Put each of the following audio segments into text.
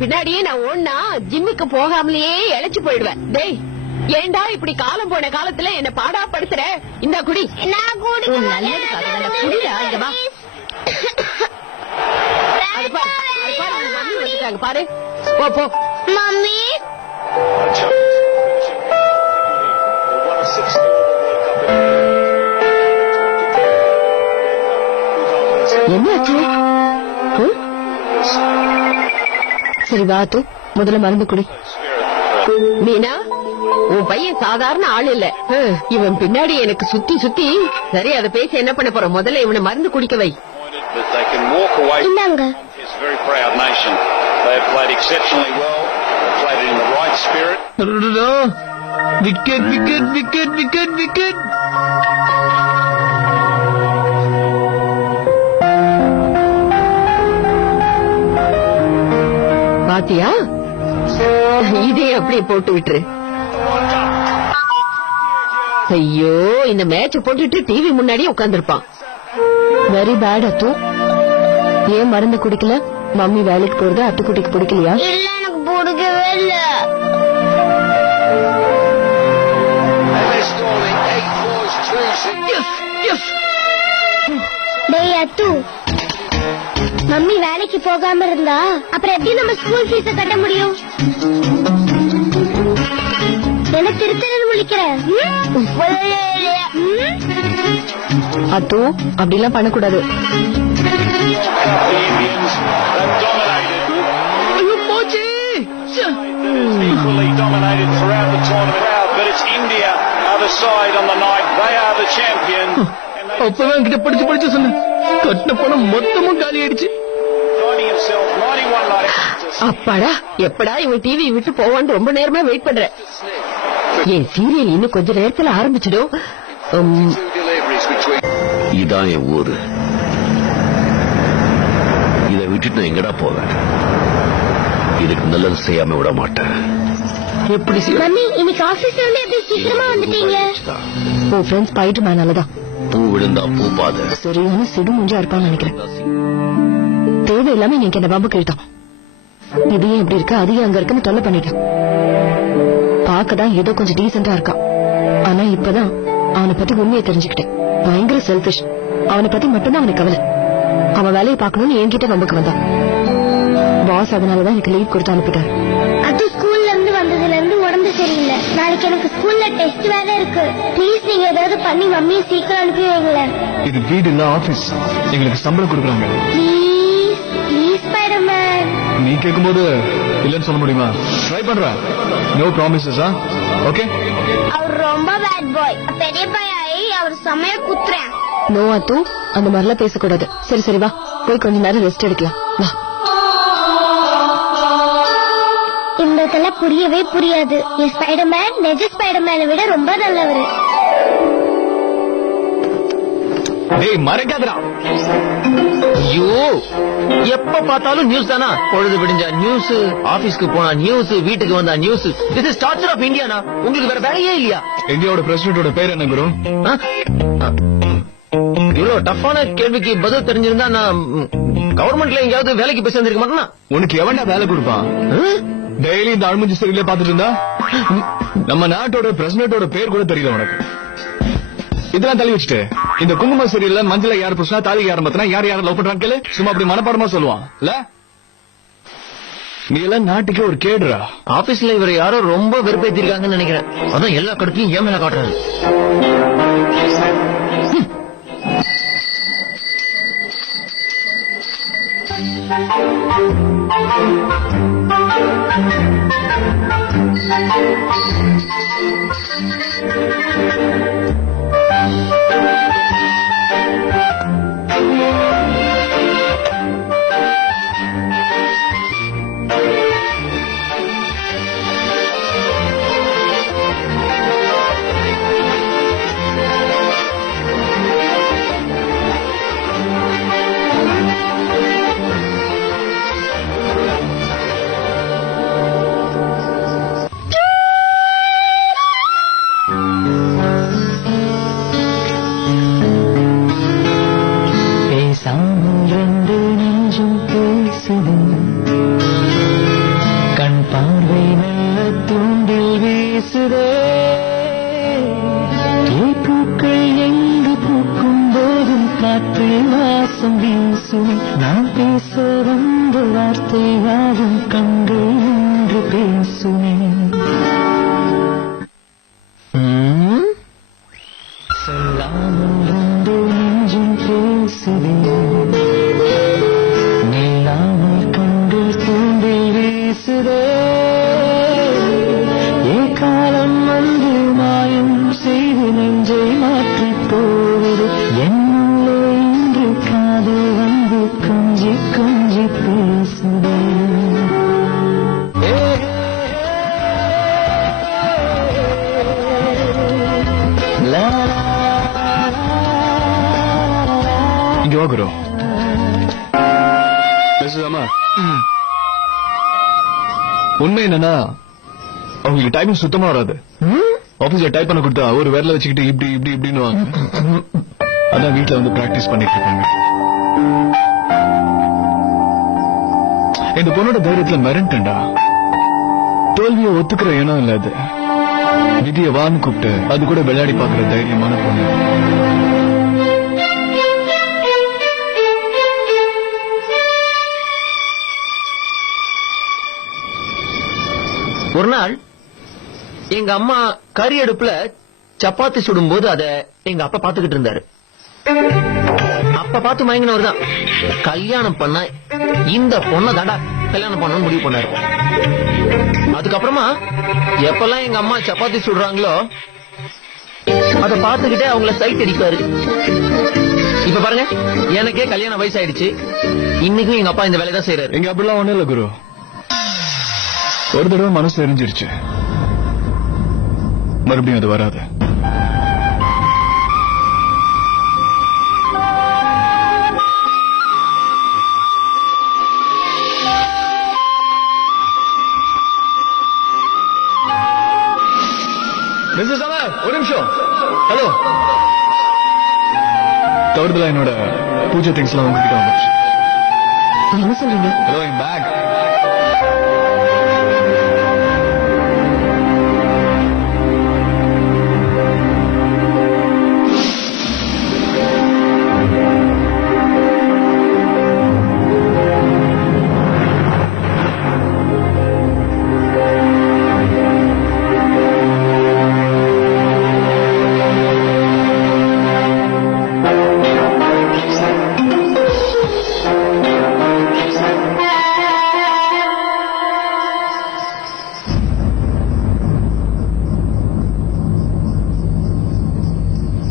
பின்னாடியே நான் ஓடுனா ஜிம்முக்கு போகாமலேயே இழைச்சு போயிடுவேன். டேய், ஏண்டா இப்படி காலம் போன காலத்துல என்ன பாடா படுத்துற? இந்த குடி. பாரு, போ மம்மி. என்னாச்சு? சரி வா தூ, முதல்ல மருந்து குடி. மீனா, உன் பையன் சாதாரண ஆள் இல்ல. இவன் பின்னாடி எனக்கு சுத்தி சுத்தி. சரி, அதை பேசி என்ன பண்ண போற? முதல்ல இவனை மருந்து குடிக்க வை. Wicket wicket wicket wicket wicket. பாத்தியா? இதே அப்படியே போட்டு விட்டுரு. ஐயோ, இந்த மேட்ச் போட்டுட்டு டிவி முன்னாடியே உட்கார்ந்துருப்பான். வெரி பேட் அத்து. ஏன் மருந்து குடிக்கல? மம்மி வேலைக்கு போறது அத்துக்குட்டிக்கு பிடிக்கலையா? இல்ல, எனக்கு பிடிக்கவே இல்ல. டேய் அத்து, மம்மி வேலைக்கு போகாம இருந்தா அப்புறம் எப்படி நம்ம ஸ்கூல் ஃபீஸ கட்ட முடியும்? என்ன திருத்தறது முழிக்கிற? அத்து, அப்படிலாம் பண்ணக்கூடாது. அப்பதான் கிட்ட படிச்சு படிச்சு சொன்ன கட்டின பணம் மொத்தமும் காலி ஆயிடுச்சு. அப்பாடா, எப்படா இவன் டிவி விட்டு போவான்னு ரொம்ப நேரமா வெயிட் பண்றேன். என் சீரியல் இன்னும் கொஞ்ச நேரத்துல ஆரம்பிச்சிடும். இதான் என் ஊரு. இதை விட்டுட்டு நான் எங்கடா போவேன்? இதுக்கு நல்லது செய்யாம விட மாட்டேன். எப்படி மம்மி, இன்னைக்கு ஆபீஸ்ல இருந்து எப்படி சீக்கிரமா வந்துட்டீங்க? உன் ஃப்ரெண்ட்ஸ் ஸ்பைடர் மேன் நல்லதான். பூ விழுந்தா பூ பாத சரியான சிடு முஞ்சா இருப்பான்னு நினைக்கிறேன். தேவையில்லாம இன்னைக்கு என்ன பாம்பு கேட்டான். இது ஏன் இப்படி இருக்கு, அது ஏன் அங்க இருக்குன்னு தொல்லை பண்ணிட்டான். பாக்கதான் ஏதோ கொஞ்சம் டீசெண்டா இருக்கான். ஆனா இப்பதான் அவனை பத்தி உண்மையை தெரிஞ்சுக்கிட்டேன். பயங்கர செல்பிஷ். அவனை பத்தி மட்டும்தான் அவனுக்கு கவலை. அவன் வேலையை பார்க்கணும்னு என்கிட்ட நம்புக்கு வந்தான். பாஸ் அதனாலதான் எனக்கு லீவ் கொடுத்து அனுப்பிட்டாரு. அது ஸ்கூல்ல இருந்து வந்ததுல இருந்து உடம்பு சரியில்லை. நாளைக்கு எனக்கு ஸ்கூல்ல டெஸ்ட் வேற இருக்கு. ப்ளீஸ் நீங்க ஏதாவது பண்ணி மம்மியை சீக்கிரம் அனுப்பி வைங்களேன். இது வீடு இல்ல, ஆபீஸ். எங்களுக்கு சம்பளம் கொடுக்குறாங்க. Please please Spiderman. நீ கேட்கும்போது இல்லன்னு சொல்ல முடியுமா? ட்ரை பண்றேன். No promises. ஓகே. அவர் ரொம்ப பேட் பாய். பெரிய பையாயி அவர் சமய குத்துறேன். நோ அத்து, அந்த மாதிரிலாம் பேசக்கூடாது. சரி சரி வா, போய் கொஞ்ச நேரம் ரெஸ்ட் எடுக்கலாம். வா. இவங்களுக்கெல்லாம் புரியவே புரியாது. என் ஸ்பைடர்மேன் நிஜ ஸ்பைடர்மேனை விட ரொம்ப நல்லவரு. டேய் மறக்காதடா. ஐயோ, எப்ப பார்த்தாலும் நியூஸ் தானா? பொழுது விடிஞ்சா நியூஸ், ஆபீஸ்க்கு போனா நியூஸ், வீட்டுக்கு வந்தா news. This is torture of இந்தியானா? உங்களுக்கு வேற வேலையே இல்லையா? இந்தியாவோட பிரசிடென்டோட பேர் என்ன குரு? இவ்வளவு டஃப்பான கேள்விக்கு பதில் தெரிஞ்சிருந்தா நான் கவர்மெண்ட்ல எங்கேயாவது வேலைக்கு பேச வந்திருக்க மாட்டேனா? உனக்கு எவன்டா வேலை கொடுப்பான்? டெய்லி இந்த அழுமஞ்சி சரியில பாத்துட்டு இருந்தா நம்ம நாட்டோட பிரசிடென்டோட பேர் கூட தெரியல உனக்கு. இதெல்லாம் தள்ளி வச்சுட்டு இந்த குங்கும சரியில்ல மஞ்சள யார் புருஷனா தாலி யார் மத்தனா யார் யார லவ் பண்றாங்க கேளு. சும்மா அப்படி மனப்பாடமா சொல்லுவான் இல்ல? நீ எல்லாம் நாட்டுக்கே ஒரு கேடுறா. ஆபீஸ்ல இவரை யாரோ ரொம்ப வெறுப்பேத்திருக்காங்கன்னு நினைக்கிறேன். அதான் எல்லா கடுப்பையும் ஏன் மேல காட்டுறாரு. காற்று வாசம் வீசுமே நான் பேச வந்த வார்த்தை யாவும் கண்கள் என்று பேசுமே சொல்லாமல் வந்து நெஞ்சும் பேசுதே நில்லாமல் கண்டு தூண்டி வீசுதே காலம் வந்து மாயம் செய்து நெஞ்சை மாற்றி போவது என்னுள்ளே இன்று காதல் வந்து கொஞ்சி கொஞ்சி பேசுதே இங்க வா குரு. பேசுதாமா? உண்மை என்னன்னா அவங்களுக்கு டைப்பிங் சுத்தமா வராது. ஆபீஸ்ல டைப் பண்ண கொடுத்தா ஒரு விரல வச்சுக்கிட்டு இப்படி இப்படி இப்படின்னு வாங்க. அதான் வீட்டுல வந்து பிராக்டிஸ் பண்ணிட்டு இருக்காங்க. இந்த பொண்ணோட தைரியத்துல மிரண்டா. தோல்வியை ஒத்துக்கிற இனம் இல்ல அது. விதிய வான்னு கூப்பிட்டு அது கூட விளையாடி பாக்குற தைரியமான பொண்ணு. ஒரு நாள் எங்க அம்மா கறி அடுப்புல சப்பாத்தி சுடும் போது அத எங்க அப்பா பாத்துக்கிட்டு இருந்தாரு. அப்ப பார்த்து மயங்கினவர் தான் கல்யாணம் பண்ண இந்த பொண்ணை தாண்டா கல்யாணம் பண்ண முடிவு பண்ணாரு. அதுக்கப்புறமா எப்பெல்லாம் எங்க அம்மா சப்பாத்தி சுடுறாங்களோ அத பாத்துக்கிட்டே அவங்கள சைட் அடிப்பாரு. இப்ப பாருங்க எனக்கே கல்யாண வயசாயிடுச்சு. இன்னைக்கும் எங்க அப்பா இந்த வேலையை தான் செய்யறாரு. எங்க அப்படிலாம் ஒண்ணும் இல்ல குரு. ஒரு தடவை மனசு தெரிஞ்சிருச்சு, மறுபடியும் அது வராது. மிஸ்ஸஸ் அமர், ஒரு நிமிஷம். ஹலோ. தவறுதலா என்னோட பூஜை திங்ஸ் எல்லாம் உங்ககிட்ட வந்துருச்சு. என்ன சொல்றீங்க? ஹலோ, என் bag.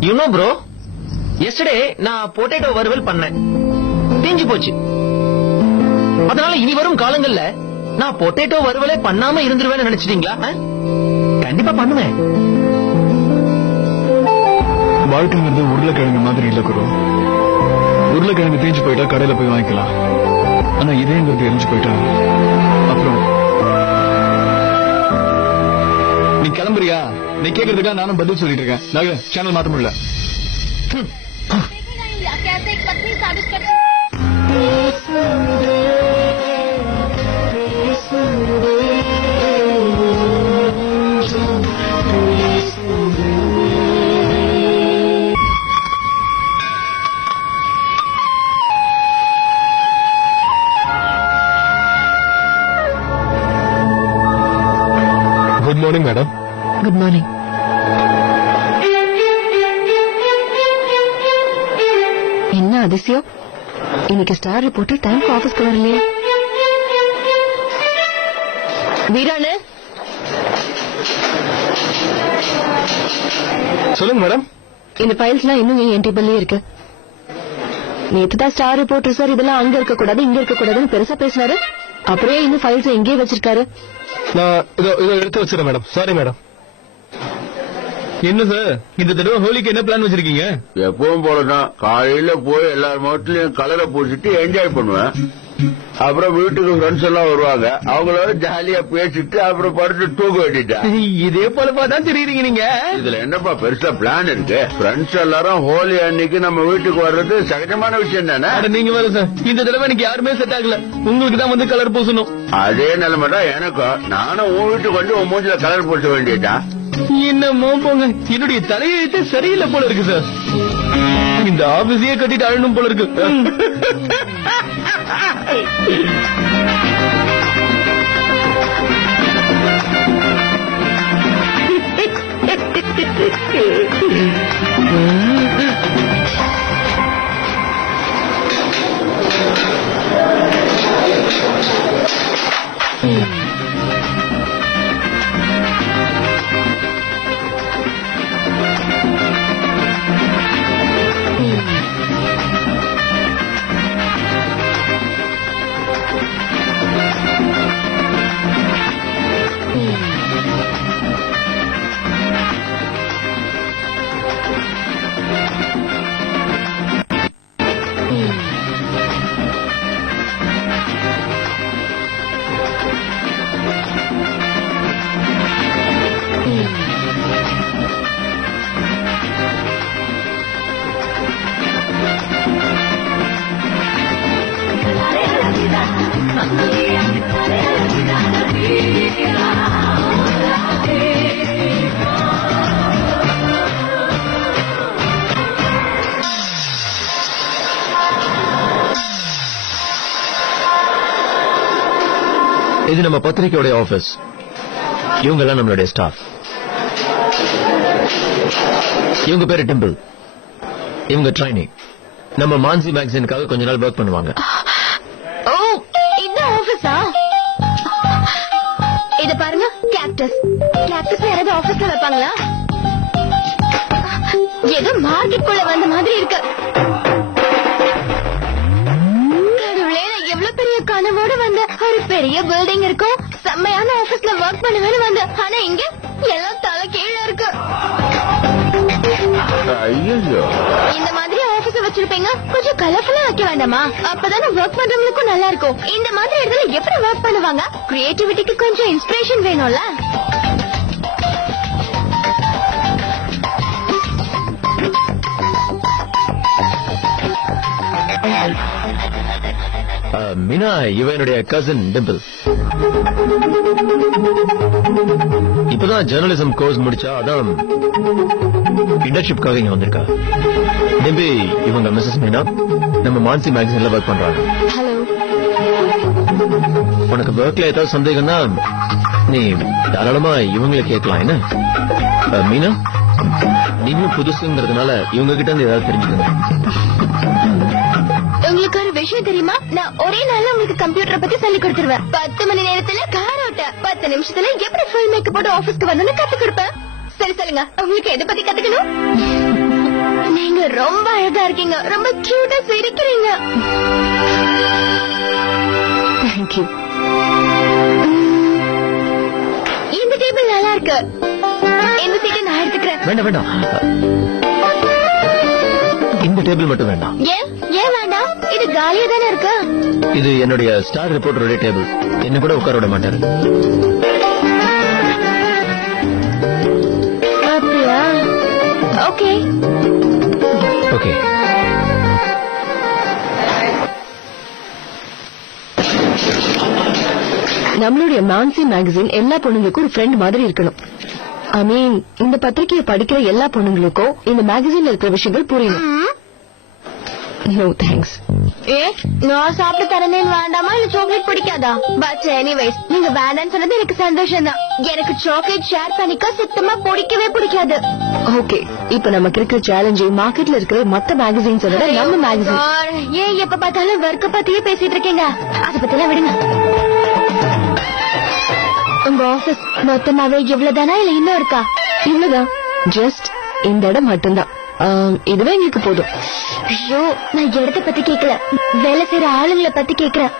You know bro, yesterday நான் பொட்டேட்டோ வறுவல் பண்ணேன், தீஞ்சு போச்சு. அதனால இனி வரும் காலங்கள்ல நான் பொட்டேட்டோ வறுவலே பண்ணாம இருந்துருவேன்னு நினைச்சிட்டீங்களா? கண்டிப்பா பண்ணுவேன். வாழ்க்கைங்கிறது உருளைக்கிழங்கு மாதிரி இல்ல குரு. உருளைக்கிழங்கு தீஞ்சு போயிட்டா கடையில போய் வாங்கிக்கலாம். ஆனா இதேங்கிறது எரிஞ்சு போயிட்டா அப்புறம் நீ கிளம்புறியா? நீ கேக்குறதுக்கா நானும் பதில் சொல்லிட்டு இருக்கேன். நாங்க சேனல் மாத்த முடியல. Good morning madam. Good morning. என்ன அதிசயம், இன்னைக்கு ஸ்டார் ரிப்போர்ட்டர் டைம்க்கு ஆபீஸ்க்கு வரலையே? வீரானு, சொல்லுங்க மேடம். இந்த ஃபைல்ஸ் எல்லாம் இன்னும் என் டேபிள்லயே இருக்கு. நேத்துதான் ஸ்டார் ரிப்போர்ட்டர் சார் இதெல்லாம் அங்க இருக்க கூடாது இங்க இருக்க கூடாதுன்னு பெருசா பேசினாரு. அப்படியே இன்னும் ஃபைல்ஸ் எங்கேயே வச்சிருக்காரு. நான் இதோ எடுத்து வச்சிருக்கேன் மேடம். Sorry madam. என்ன சார் இந்த தடவை ஹோலிக்கு என்ன பிளான் வச்சிருக்கீங்க? எப்பவும் போலதான் காலையில போய் எல்லார் முகத்திலயும் கலரை பூசிட்டு என்ஜாய் பண்ணுவேன். அப்புறம் வீட்டுக்கு ஃப்ரெண்ட்ஸ் எல்லாம் வருவாங்க, அவங்களோட ஜாலியா பேசிட்டு அப்புறம் படுத்து தூக்க வேண்டிட்டா. இதே போலப்பா தான் தெரியுறீங்க நீங்க. இதுல என்னப்பா பெருசா பிளான் இருக்கு? ஃப்ரெண்ட்ஸ் எல்லாரும் ஹோலி அன்னைக்கு நம்ம வீட்டுக்கு வர்றது சகஜமான விஷயம் தானே. நீங்க வர சார், இந்த தடவை எனக்கு யாருமே செட் ஆகல. உங்களுக்கு தான் வந்து கலர் பூசணும். அதே நிலைமை தான் எனக்கும். நானும் உன் வீட்டுக்கு வந்து உன் மூஞ்சில கலர் பூச வேண்டியதா? என்னமோ போங்க, என்னுடைய தலையெழுத்து சரியில்லை போல இருக்கு சார். இந்த ஆபீஸையே கட்டிட்டு அழணும் போல இருக்கு. இது நம்ம பத்திரிக்கையோட ஆபீஸ். இவங்க எல்லாம் நம்மளுடைய ஸ்டாஃப். இவங்க பேரு டிம்பிள். இவங்க ட்ரைனிங். நம்ம மான்சி மேகசினுக்காக கொஞ்ச நாள் ஒர்க் பண்ணுவாங்க. ஓ, இந்த ஆபீஸா? இத பாருங்க, கேக்டஸ். கேக்டஸ் யாராவது ஆபீஸ்ல வைப்பாங்களா? ஏதோ மார்க்கெட் குள்ள வந்த மாதிரி இருக்கு. கடவுளே, நான் எவ்வளவு பெரிய கனவோட வந்த ஒரு பெரிய பில்டிங் இருக்கும், செம்மையான ஆபீஸ்ல ஒர்க் பண்ணுவேன்னு வந்த. ஆனா இங்க எல்லாம் தலை கீழே இருக்கு. ஐயோ, இந்த மாதிரி ஆபீஸ் வச்சிருப்பீங்க, கொஞ்சம் கலர்ஃபுல்லா வைக்க வேண்டாமா? அப்பதானே ஒர்க் பண்றவங்களுக்கும் நல்லா இருக்கும். இந்த மாதிரி இடத்துல எப்படி ஒர்க் பண்ணுவாங்க? கிரியேட்டிவிட்டிக்கு கொஞ்சம் இன்ஸ்பிரேஷன் வேணும்ல. மீனா, இவ என்னுடைய கசின் டிம்பிள். இப்பதான் ஜெர்னலிசம் கோர்ஸ் முடிச்சா, அதான் இன்டர்ன்ஷிப்காக இங்க வந்திருக்கா. டிம்பி, இவங்க மிஸ்ஸஸ் மீனா, நம்ம மான்சி மேகசின்ல ஒர்க் பண்றாங்க. ஹலோ. உனக்கு ஒர்க்ல ஏதாவது சந்தேகம்னா நீ தாராளமா இவங்களை கேட்கலாம். என்ன மீனா, நீங்களும் புதுசுங்கிறதுனால இவங்க கிட்ட இருந்து ஏதாவது தெரிஞ்சுக்கணும். உங்களுக்கு ஒரு விஷயம் தெரியுமா? நான் ஒரே நாள்ல உங்களுக்கு கம்ப்யூட்டரை பத்தி சொல்லி கொடுத்துருவேன். 10 மணி நேரத்துல கார் ஓட்ட, 10 நிமிஷத்துல எப்படி ஃபுல் மேக்கப் போட்டு ஆபீஸ்க்கு வரணும்னு கத்து கொடுப்பேன். சரி சொல்லுங்க, உங்களுக்கு எதை பத்தி கத்துக்கணும்? நீங்க ரொம்ப அழகா இருக்கீங்க, ரொம்ப கியூட்டா சிரிக்கிறீங்க. தேங்க்யூ. இந்த டேபிள் நல்லா இருக்கு. இந்த சீட்டை நான் எடுத்துக்கிறேன். வேண்டாம் வேண்டாம், இந்த டேபிள் மட்டும் வேண்டாம். ஏன் வேண்டாம்? இது காலியா தானே இருக்கு. இது என்னுடைய ஸ்டார் ரிப்போர்ட்டருடைய டேபிள். என்ன கூட உட்கார விட மாட்டாரு. அப்படியா? Okay okay. நம்மளுடைய மான்சி மேகசின் எல்லா பொண்ணுங்களுக்கும் ஒரு ஃப்ரெண்ட் மாதிரி இருக்கணும். ஐ மீன், இந்த பத்திரிகையை படிக்கிற எல்லா பொண்ணுங்களுக்கும் இந்த மேகசின்ல இருக்கிற விஷயங்கள் புரியணும். No thanks. நான் சாப்பிட்டு தரேன்னு வேண்டாமா, இல்ல சாக்லேட் பிடிக்காதா? பட் எனிவேஸ், நீங்க வேண்டான்னு சொன்னது எனக்கு சந்தோஷம் தான். எனக்கு சாக்லேட் ஷேர் பண்ணிக்க சுத்தமா பிடிக்கவே பிடிக்காது. ஓகே, இப்ப நமக்கு இருக்கிற சேலஞ்ச் மார்க்கெட்ல இருக்கிற மத்த மேகசின்ஸ் விட நம்ம மேகசின். ஏன் எப்ப பார்த்தாலும் ஒர்க்க பத்தியே பேசிட்டு இருக்கீங்க? அத பத்திலாம் விடுங்க. உங்க ஆபீஸ் மொத்தமாவே இவ்வளவுதானா, இல்ல இன்னும் இருக்கா? இவ்வளவுதான், ஜஸ்ட் இந்த இடம் மட்டும்தான். இதுவே எங்களுக்கு போதும். ஐயோ, நான் இடத்தை பத்தி கேட்கல, வேலை செய்யற ஆளுங்களை பத்தி கேக்குறேன்.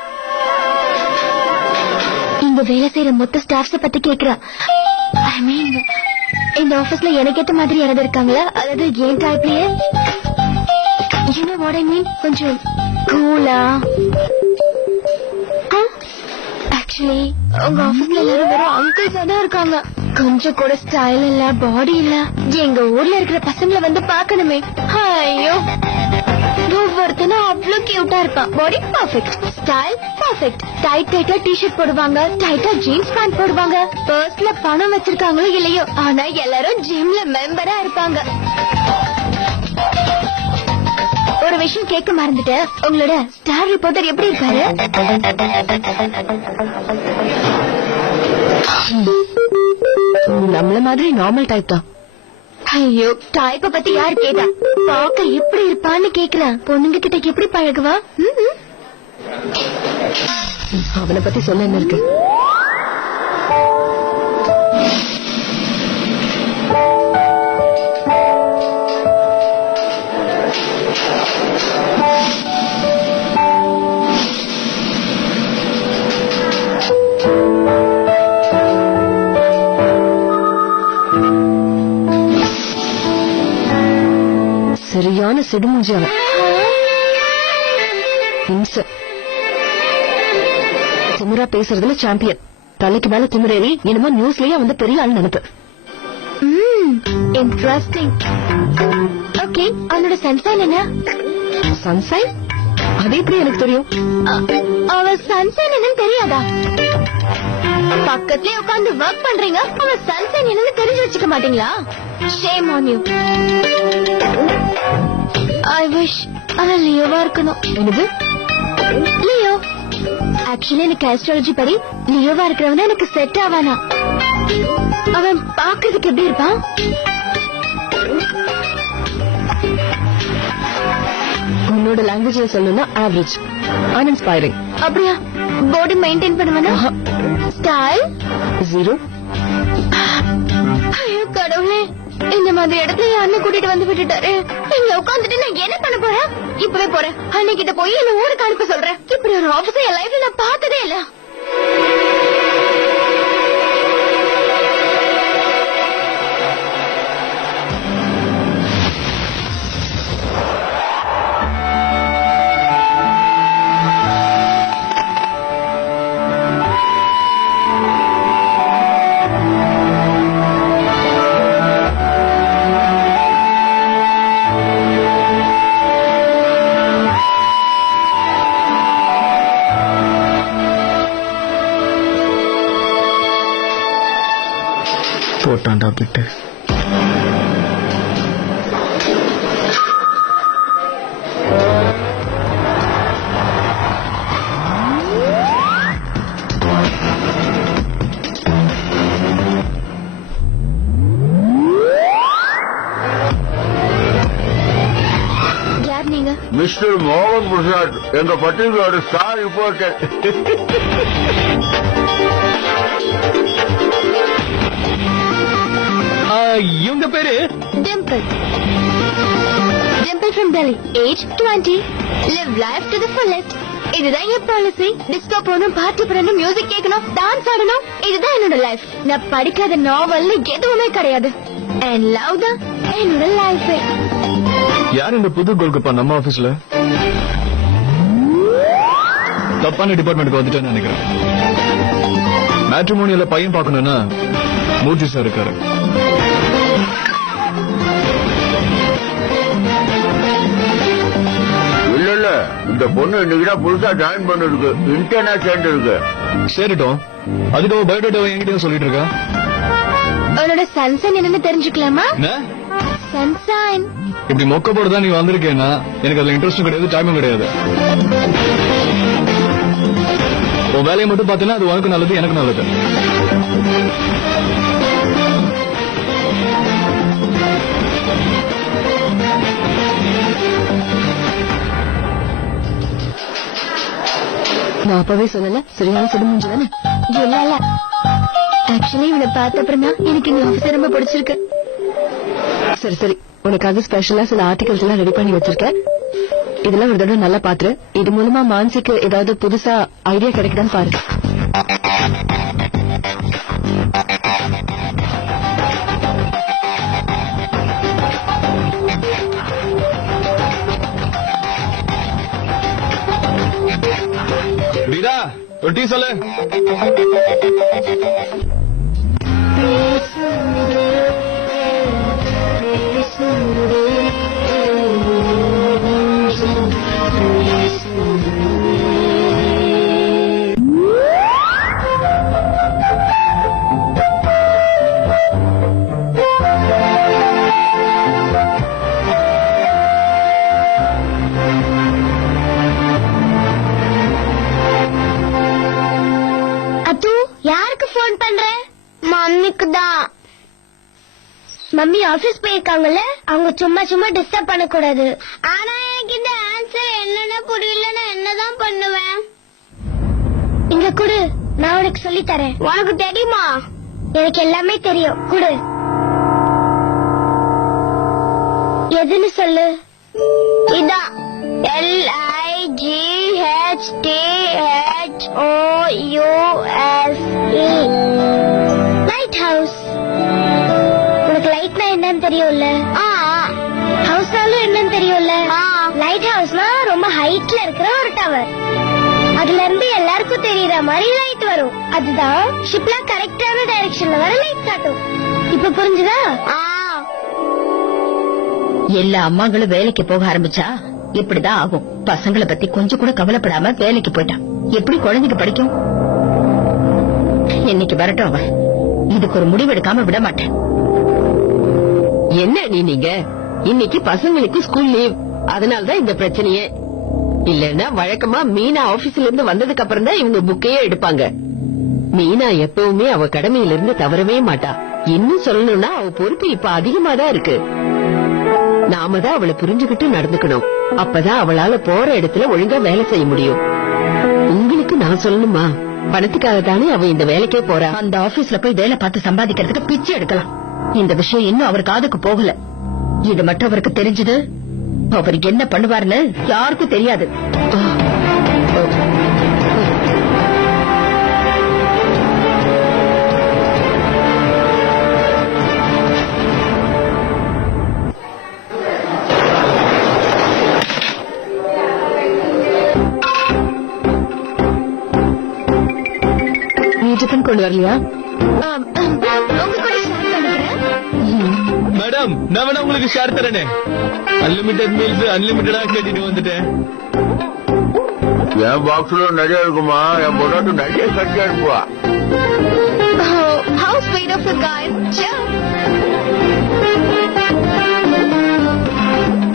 இங்க வேலை செய்யற மொத்த ஸ்டாஃப்ஸ பத்தி கேக்குறேன். ஐ மீன், இந்த ஆபீஸ்ல எனக்கு ஏத்த மாதிரி யாராவது இருக்காங்களா? அதாவது ஏன் டைப்லயே, you know what I mean? கொஞ்சம் கூலா. ஆக்சுவலி உங்க ஆபீஸ்ல எல்லாரும் வெறும் அங்கிள்ஸா தான் இருக்காங்க. கொஞ்சம் கூட ஸ்டைல் இல்ல, பாடி இல்ல. எங்க ஊர்ல இருக்கிற பசங்களை வந்து பாக்கணுமே. ஐயோ, ஒவ்வொருத்தனும் அவ்வளவு கியூட்டா இருப்பான். பாடி பர்ஃபெக்ட், ஸ்டைல் பர்ஃபெக்ட். டைட் டைட்டா டிஷர்ட் போடுவாங்க, டைட்டா ஜீன்ஸ் பேண்ட் போடுவாங்க. பர்ஸ்ல பணம் வச்சிருக்காங்களோ இல்லையோ, ஆனா எல்லாரும் ஜிம்ல மெம்பரா இருப்பாங்க. விஷயம் கேட்க மறந்துட்டேன். உங்களோட ஸ்டார் ரிப்போர்ட்டர் எப்படி இருக்காரு? நம்மள மாதிரி நார்மல் டைப் தான். ஐயோ, டைப்ப பத்தி யாரு கேட்டா? பாக்க எப்படி இருப்பான்னு கேக்குறேன். பொண்ணுங்க கிட்ட எப்படி பழகுவா? அவனை பத்தி சொல்ல என்ன இருக்கு? சரியான சிடுமூஞ்சி அவன். இம்ச. திமிரா பேசுறதுல சாம்பியன். தலைக்கு மேல திமிரேறி என்னமோ நியூஸ்லயே வந்து பெரிய ஆள் நினைப்பு. இன்ட்ரெஸ்டிங். ஓகே, அவனோட சன்சைன் என்ன? சன்சைன்? அது எப்படி எனக்கு தெரியும்? அவ சன்சைன் என்னன்னு தெரியாதா? பக்கத்துலயே உட்கார்ந்து ஒர்க் பண்றீங்க, அவ சன்சைன் என்னன்னு தெரிஞ்சு வச்சுக்க மாட்டீங்களா? Shame on you. I wish அவன் லியோவா இருக்கணும். என்னது? லியோ. ஆக்சுவலி எனக்கு ஆஸ்ட்ராலஜி படி லியோவா இருக்கிறவன எனக்கு செட் ஆவானா. அவன் பாக்குறதுக்கு எப்படி இருப்பான்? உன்னோட லாங்குவேஜ்ல சொல்லணும்னா ஆவரேஜ், அன்இன்ஸ்பைரிங். அப்படியா? பாடி மெயின்டைன் பண்ணுவானா? ஸ்டைல் 0. ஐயோ கடவுளே, இந்த மாதிரி இடத்துல என் அண்ணன் கூட்டிட்டு வந்து விட்டுட்டாரு. இங்க உட்காந்துட்டு நான் என்ன பண்ண போறேன்? இப்பவே போறேன். அன்னைக்கிட்ட போய் என்ன ஊருக்கு அனுப்ப சொல்றேன். இப்படி ஒரு ஆபீஸ் என் லைஃப்ல நான் பார்த்ததே இல்ல. போட்டான்டா பிட்டு. யார் நீங்க? மிஸ்டர் மோகன் பிரசாத், எங்க பத்திரிகையோட ஸ்டார் ரிப்போர்ட்டர். இவங்க பேரு Dimple. Dimple from Delhi. Age 20. Live life to the fullest. இதுதான் என் பாலிசி. டிஸ்கோ போகணும், பார்ட்டி பண்ணணும், மியூசிக் கேட்கணும், டான்ஸ் ஆடணும். இதுதான் என்னோட லைஃப். நான் படிக்காத நாவல் எதுவுமே கிடையாது. And love தான் என்னோட லைஃப். யார் இந்த புது கோல்கப்பா நம்ம ஆபீஸ்ல? தப்பான டிபார்ட்மெண்ட்டுக்கு வந்துட்டேன்னு நினைக்கிறேன். மேட்ரிமோனியல பையன் பார்க்கணும்னா மூர்த்தி சார் இருக்காரு. இல்ல இல்ல, இந்த பொண்ணு இன்னைக்குதான் புதுசா ஜாயின் பண்ணிருக்கு. இன்டர்னா சேர்ந்து இருக்கு. சரிட்டோம், அதுக்கு பயோடேட்டாவை என்கிட்ட சொல்லிட்டு இருக்கா. அவனோட சன்சைன் என்னன்னு தெரிஞ்சுக்கலாமா? என்ன சன்சைன்? இப்படி மொக்க போடுதான் நீ வந்திருக்கேன்னா எனக்கு அதுல இன்ட்ரெஸ்டும் கிடையாது, டைமும் கிடையாது. உன் வேலையை மட்டும் பார்த்தீங்கன்னா அது உனக்கு நல்லது, எனக்கு நல்லது. நான் அப்பவே சொல்லல, சரியான சிடுமூஞ்சி தானே? இல்ல இல்ல, ஆக்சுவலி இவனை பார்த்த அப்புறம் தான் எனக்கு இந்த ஆபீஸ் ரொம்ப பிடிச்சிருக்கு. சரி சரி, உனக்காக ஸ்பெஷலா சில ஆர்டிகல்ஸ் எல்லாம் ரெடி பண்ணி வச்சிருக்கேன். இதெல்லாம் ஒரு தடவை நல்லா பாத்துரு. இது மூலமா மான்சிக்கு ஏதாவது புதுசா ஐடியா கிடைக்குதான்னு பாரு. வீரா, ஒரு டீ சொல்லு. மம்மி ஆபீஸ் போயிருக்காங்கல்ல, அவங்க சும்மா சும்மா டிஸ்டர்ப் பண்ண கூடாது. ஆனா எனக்கு இந்த ஆன்சர் என்னன்னு புரியலன்னா என்னதான் பண்ணுவேன்? இங்க குடு, நான் உனக்கு சொல்லி தரேன். உனக்கு தெரியுமா? எனக்கு எல்லாமே தெரியும், குடு. எதுன்னு சொல்லு. இதான் LIGHTHOUSE. Light house. உனக்கு லைட்னா என்னன்னு தெரியும்ல? ஹவுஸ்னாலும் என்னன்னு தெரியும்ல? லைட் ஹவுஸ்னா ரொம்ப ஹைட்ல இருக்கிற ஒரு டவர். அதுல இருந்து எல்லாருக்கும் தெரியற மாதிரி லைட் வரும். அதுதான் ஷிப்ல கரெக்டான டைரக்ஷன்ல வர லைட் காட்டும். இப்ப புரிஞ்சுதா? எல்லா அம்மாங்களும் வேலைக்கு போக ஆரம்பிச்சா இப்படிதான் ஆகும். பசங்களை பத்தி கொஞ்சம் கூட கவலைப்படாம வேலைக்கு போயிட்டான். எப்படி குழந்தைக்கு படிக்கும்? இன்னைக்கு வரட்டும் அவன். இதுக்கு ஒரு முடிவு எடுக்காம விட மாட்டேன். என்ன நீங்க இன்னைக்கு பசங்களுக்கு ஸ்கூல் லீவ், அதனாலதான் இந்த பிரச்சனையே. இல்லன்னா வழக்கமா மீனா ஆபீஸ்ல இருந்து வந்ததுக்கு அப்புறம் தான் இவங்க புக்கையே எடுப்பாங்க. மீனா எப்பவுமே அவ கடமையில இருந்து தவறவே மாட்டா. இன்னும் சொல்லணும்னா அவ பொறுப்பு இப்ப அதிகமா தான் இருக்கு. நாம தான் அவளை புரிஞ்சுகிட்டு நடந்துக்கணும். அப்பதான் அவளால போற இடத்துல ஒழுங்கா வேலை செய்ய முடியும். உங்களுக்கு நான் சொல்லணுமா? பணத்துக்காக தானே அவ இந்த வேலைக்கே போறா. அந்த ஆபீஸ்ல போய் வேலை பார்த்து சம்பாதிக்கிறதுக்கு பிச்சை எடுக்கலாம். இந்த விஷயம் இன்னும் அவர் காதுக்கு போகல. இது மட்டும் அவருக்கு தெரிஞ்சது, அவர் என்ன பண்ணுவார்னு யாருக்கும் தெரியாது. நீ டிஃபன் கொண்டு வரலையா? உங்க கூட ஷேர் பண்ணிக்கிறேன். மேடம், நான் வேணா உங்களுக்கு ஷேர் தரேனே. அன்லிமிட்டெட் மீல்ஸ் அன்லிமிட்டடா கேட்டுட்டு வந்துட்டேன். என் பாக்ஸ்ல நிறைய இருக்குமா? என் பொண்ணாட்டு நிறைய கட்டி அனுப்புவா. How sweet of you guys.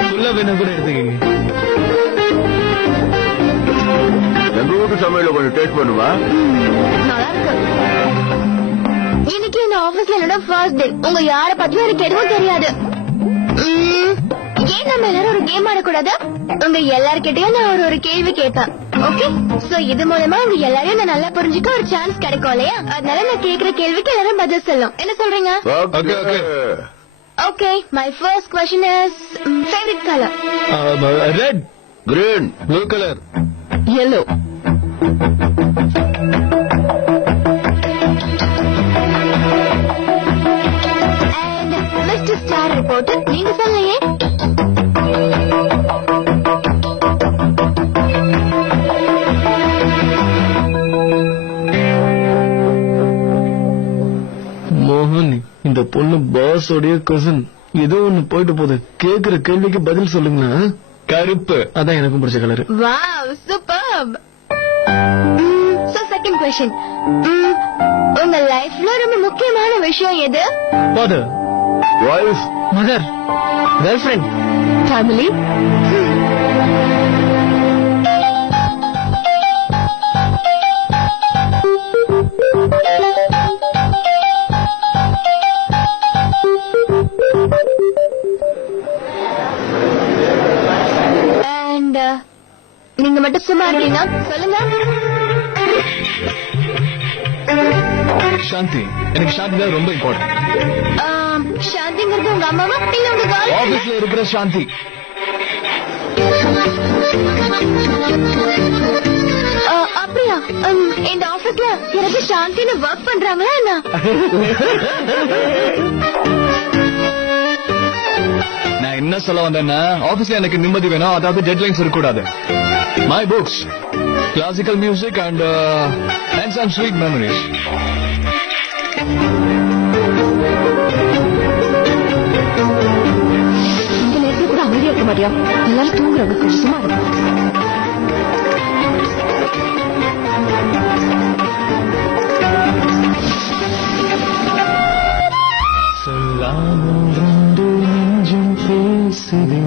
ஃபுல்லா வேணா கூட எடுத்துக்கீங்க. எங்க வீட்டு சமையல கொஞ்சம் டேஸ்ட் பண்ணுமா? நல்லா இருக்கு. இன்னைக்கு இந்த ஆபீஸ்ல என்னோட ஃபர்ஸ்ட் டே. உங்க யார பத்தியும் எனக்கு எதுவும் தெரியாது. ஏன் நம்ம எல்லாரும் ஒரு கேம் ஆடக்கூடாது? உங்க எல்லார்கிட்டயும் நான் ஒரு கேள்வி கேட்பேன். ஓகே, சோ இது மூலமா உங்க எல்லாரையும் நான் நல்லா புரிஞ்சுக்க ஒரு சான்ஸ் கிடைக்கும் இல்லையா? அதனால நான் கேக்குற கேள்விக்கு எல்லாரும் பதில் சொல்லணும். என்ன சொல்றீங்க? Okay, okay. Okay, my first question is favourite colour. Red, green, blue colour, yellow. And mister star reporter, நீங்க சொல்லையே. மோகன், இந்த பொண்ணு பாஸோடைய கசின். ஏதோ ஒண்ணு போயிட்டு போகுது. கேக்குற கேள்விக்கு பதில் சொல்லுங்களேன். கருப்பு, அதான் எனக்கும் பிடிச்ச colour. Wow, superb. So second question, உங்க லைஃப்ல ரொம்ப முக்கியமான விஷயம் எது? Father, wife, mother, girl friend, family. And நீங்க மட்டும் சும்மா இருக்கீங்க, சொல்லுங்க. சாந்தி. எனக்கு சாந்தி தான் ரொம்ப இம்பார்ட்டன்ட். சாந்திங்கிறது உங்க அம்மாவா இல்ல உங்க கேர்ள்? ஆபீஸ்ல இருக்கிற சாந்தி. அப்படியா? இந்த ஆபீஸ்ல எனக்கு சாந்தின்னு ஒர்க் பண்றாங்களா என்ன? நான் என்ன சொல்ல வந்தேன்னா, ஆபீஸ்ல எனக்கு நிம்மதி வேணும். அதாவது டெட்லைன்ஸ் இருக்கக்கூடாது. My books, classical music and some sweet memories. இந்த நேரத்துல கூட அமைதியா இருக்க மாட்டியா? எல்லாரும் தூங்குறாங்க, கொஞ்சம் சும்மா இரு. சொல்லாமல் ரெண்டு நெஞ்சம் பேசுது.